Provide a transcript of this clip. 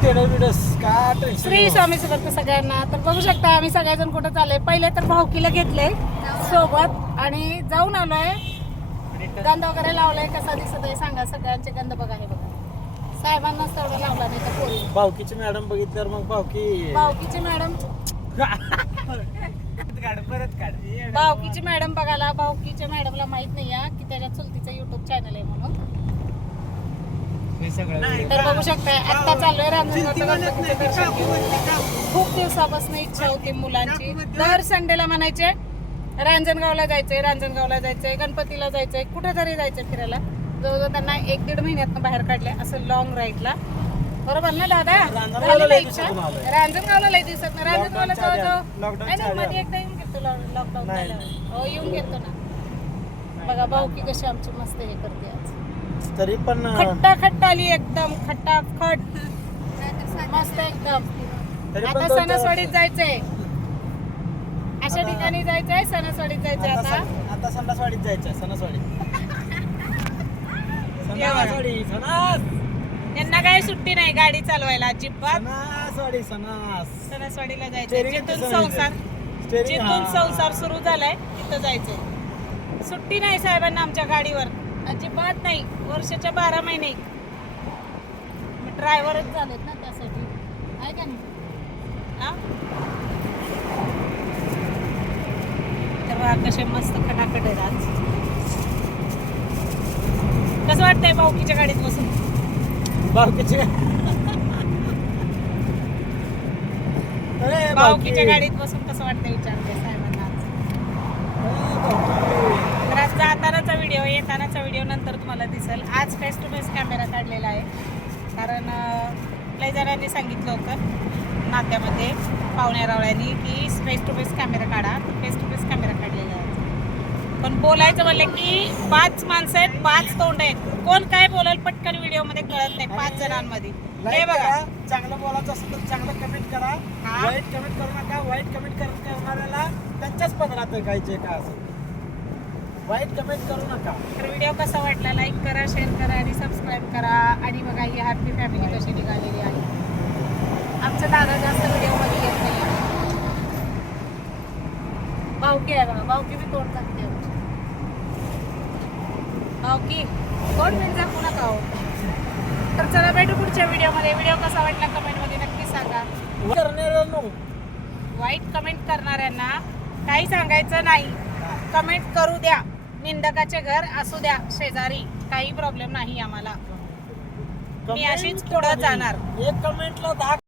श्री स्वामी समर्थ सगळ्यांना. तर बघू शकता आम्ही सगळेजण कुठं चालले. पहिले तर भाऊकीला घेतले सोबत आणि जाऊन आलोय. गंध वगैरे लावलाय. कसा दिसत आहे सांगा. सगळ्यांचे गंध बघा. हे बघा साहेबांनाच तेवढा लावला नाही तर पोरी. भाऊकीची मॅडम बघितल्यावर मग भाऊकीची मॅडम भाऊकीची मॅडम बघायला. भाऊकीच्या मॅडमला माहित नाही आहे की त्याच्या चुलतीचं युट्यूब चॅनल आहे म्हणून. तर बघू शकताय आता चाललोय रांजणगावचं गणपतीचं दर्शन घेऊन. खूप दिवसापासून इच्छा होती मुलांची. दर संडेला म्हणायचे रांजणगावला जायचंय गणपतीला जायचंय कुठेतरी जायचंय फिरायला. जवळजवळ त्यांना 1-1.5 महिन्यात बाहेर काढले असं लॉंग राईडला. बरोबर ना दादा. रांजणगावला लय दिवसात रांजणगावला जवळजवळ मध्ये एकदा येऊन घेतो लॉकडाऊन झाल्यावर. हो येऊन घेतो ना. बघा भाऊकी कशी आमची मस्त हे करते आज. तरी पण खट्टा आली एकदम खट्टाखट मस्त एकदम. आता सणसवाडीत जायचंय. अशा ठिकाणी जायचंय. सणसवाडीत जायचंय आता सणसवाडीत जायचं. त्यांना काही सुट्टी नाही गाडी चालवायला अजिबात. सणसवाडीला जायचंय. जिथून संसार सुरू झालाय तिथं जायचंय. सुट्टी नाही साहेबांना आमच्या गाडीवर अजिबात नाही. वर्षाच्या 12 महिने ड्रायव्हरच झालेत ना त्यासाठी. आहे का नाही. तर कसे मस्त खटाखट आहेत आज. कसं वाटतंय भाऊकीच्या गाडीत बसून. भाऊकीच्या गाडीत बसून कसं वाटतंय विचारते साहेबांना आज. तर आज जातानाचा व्हिडिओ येतानाचा व्हिडिओ नंतर तुम्हाला दिसेल. आज फेस टू फेस कॅमेरा काढलेला आहे. कारण लय जणांनी सांगितलं होतं नात्यामध्ये पाहुण्या रावळ्यांनी की फेस टू फेस कॅमेरा काढा. फेस टू फेस कॅमेरा काढलेला आहे. पण बोलायचं म्हणलं की 5 माणसं आहेत 5 तोंड आहेत. कोण काय बोलाल पटकन व्हिडिओ मध्ये कळत नाही 5 जणांमध्ये. हे बघा चांगलं बोलायचं असेल तर चांगलं कमेंट करा. वाईट कमेंट करू नका. वाईट कमेंट करणाऱ्याला त्यांच्याच पदरात कायचे का असं वाईट कमेंट करू नका. तर व्हिडिओ कसा वाटला लाईक करा शेअर करा आणि सबस्क्राईब करा. आणि बघा ही हॅपी फॅमिली कशी निघालेली आहे. आमचा दादा जास्त व्हिडिओ मध्ये येत नाही. भाऊकी आहे बघा. भाऊकी बी तोड टाकते आमची. भाऊकी कोण म्हणजे पुन्हा का. तर चला भेटू पुढच्या व्हिडिओमध्ये. व्हिडिओ कसा वाटला कमेंटमध्ये नक्की सांगा. वाईट कमेंट करणाऱ्यांना काही सांगायचं नाही. कमेंट करू द्या. निंदकाचे घर असू द्या शेजारी काही प्रॉब्लेम नाही आम्हाला. मी अशीच पुढे जाणार. एक कमेंटला 10